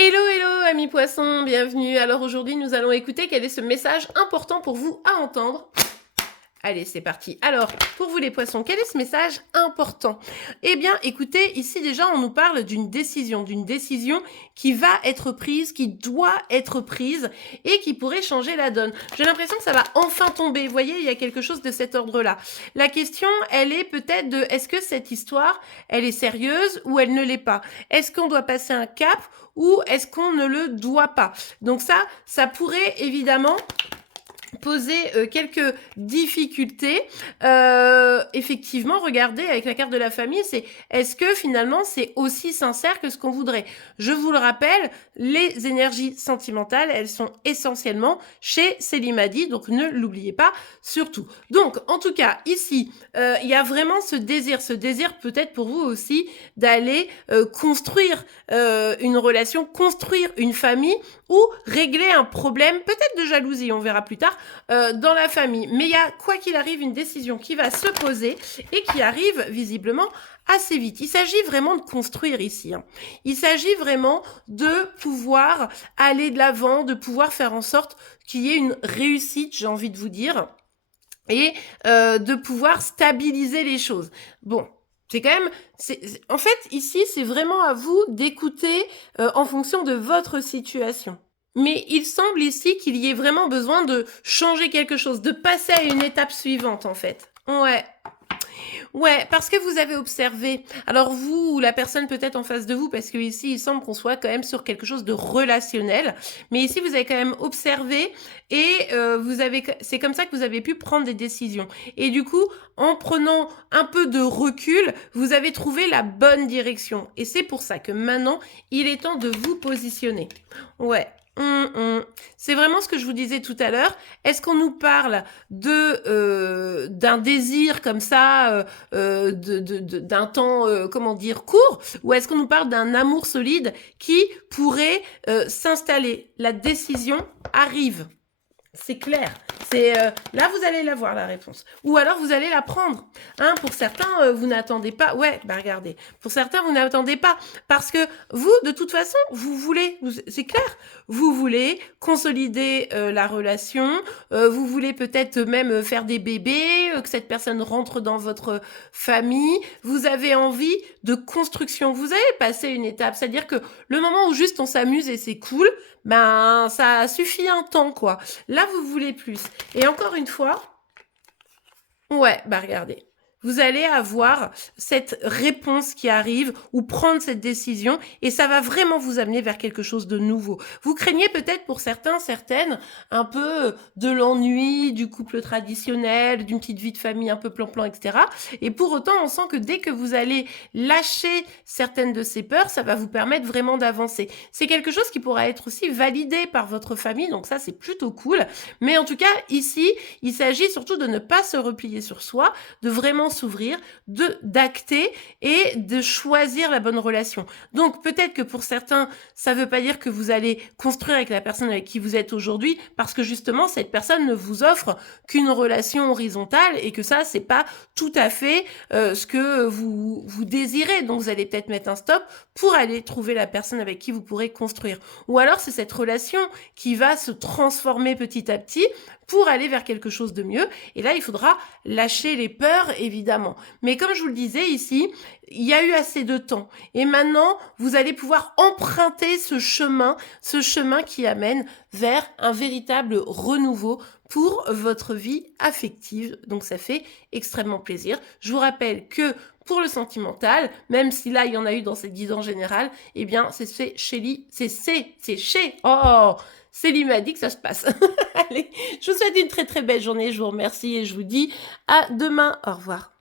Hello, hello, amis poissons, bienvenue. Alors aujourd'hui, nous allons écouter quel est ce message important pour vous à entendre. Allez, c'est parti. Alors, pour vous les poissons, quel est ce message important? Eh bien, écoutez, ici déjà, on nous parle d'une décision qui va être prise, qui doit être prise et qui pourrait changer la donne. J'ai l'impression que ça va enfin tomber. Vous voyez, il y a quelque chose de cet ordre-là. La question, elle est peut-être de est-ce que cette histoire, elle est sérieuse ou elle ne l'est pas? Est-ce qu'on doit passer un cap ou est-ce qu'on ne le doit pas? Donc ça pourrait évidemment poser quelques difficultés. Effectivement, regardez avec la carte de la famille, c'est est-ce que finalement c'est aussi sincère que ce qu'on voudrait? Je vous le rappelle, les énergies sentimentales, elles sont essentiellement chez Célimadi, donc ne l'oubliez pas surtout. Donc, en tout cas, ici, il y a vraiment ce désir peut-être pour vous aussi d'aller construire une relation, construire une famille ou régler un problème, peut-être de jalousie, on verra plus tard, dans la famille. Mais il y a, quoi qu'il arrive, une décision qui va se poser et qui arrive visiblement assez vite. Il s'agit vraiment de construire ici. Il s'agit vraiment de pouvoir aller de l'avant, de pouvoir faire en sorte qu'il y ait une réussite, j'ai envie de vous dire, et de pouvoir stabiliser les choses. Bon, c'est quand même, en fait, ici, c'est vraiment à vous d'écouter en fonction de votre situation. Mais il semble ici qu'il y ait vraiment besoin de changer quelque chose, de passer à une étape suivante, en fait. Ouais, parce que vous avez observé. Alors vous ou la personne peut-être en face de vous, parce que ici il semble qu'on soit quand même sur quelque chose de relationnel. Mais ici vous avez quand même observé et c'est comme ça que vous avez pu prendre des décisions. Et du coup, en prenant un peu de recul, vous avez trouvé la bonne direction. Et c'est pour ça que maintenant il est temps de vous positionner. Ouais. C'est vraiment ce que je vous disais tout à l'heure. Est-ce qu'on nous parle d'un désir comme ça, d'un temps, comment dire, court, ou est-ce qu'on nous parle d'un amour solide qui pourrait s'installer? La décision arrive. C'est clair. Là, vous allez la voir, la réponse. Ou alors, vous allez la prendre. Pour certains, vous n'attendez pas. Ouais, bah regardez. Pour certains, vous n'attendez pas. Parce que vous, de toute façon, vous voulez, c'est clair, vous voulez consolider la relation. Vous voulez peut-être même faire des bébés, que cette personne rentre dans votre famille. Vous avez envie de construction. Vous avez passé une étape. C'est-à-dire que le moment où juste on s'amuse et c'est cool, ben ça suffit un temps, quoi. Là, vous voulez plus. Et encore une fois, ouais, bah regardez. Vous allez avoir cette réponse qui arrive ou prendre cette décision et ça va vraiment vous amener vers quelque chose de nouveau. Vous craignez peut-être pour certains, certaines, un peu de l'ennui, du couple traditionnel, d'une petite vie de famille un peu plan-plan, etc. Et pour autant, on sent que dès que vous allez lâcher certaines de ces peurs, ça va vous permettre vraiment d'avancer. C'est quelque chose qui pourra être aussi validé par votre famille, donc ça c'est plutôt cool. Mais en tout cas, ici, il s'agit surtout de ne pas se replier sur soi, de vraiment s'ouvrir, d'acter et de choisir la bonne relation. Donc peut-être que pour certains, ça ne veut pas dire que vous allez construire avec la personne avec qui vous êtes aujourd'hui, parce que justement cette personne ne vous offre qu'une relation horizontale et que ça c'est pas tout à fait ce que vous désirez. Donc vous allez peut-être mettre un stop pour aller trouver la personne avec qui vous pourrez construire. Ou alors c'est cette relation qui va se transformer petit à petit pour aller vers quelque chose de mieux. Et là, il faudra lâcher les peurs, évidemment. Mais comme je vous le disais ici, il y a eu assez de temps. Et maintenant, vous allez pouvoir emprunter ce chemin qui amène vers un véritable renouveau pour votre vie affective. Donc ça fait extrêmement plaisir. Je vous rappelle que pour le sentimental, même si là il y en a eu dans cette guidance générale, eh bien c'est chez Célimadi que ça se passe. Allez, je vous souhaite une très très belle journée, je vous remercie et je vous dis à demain. Au revoir.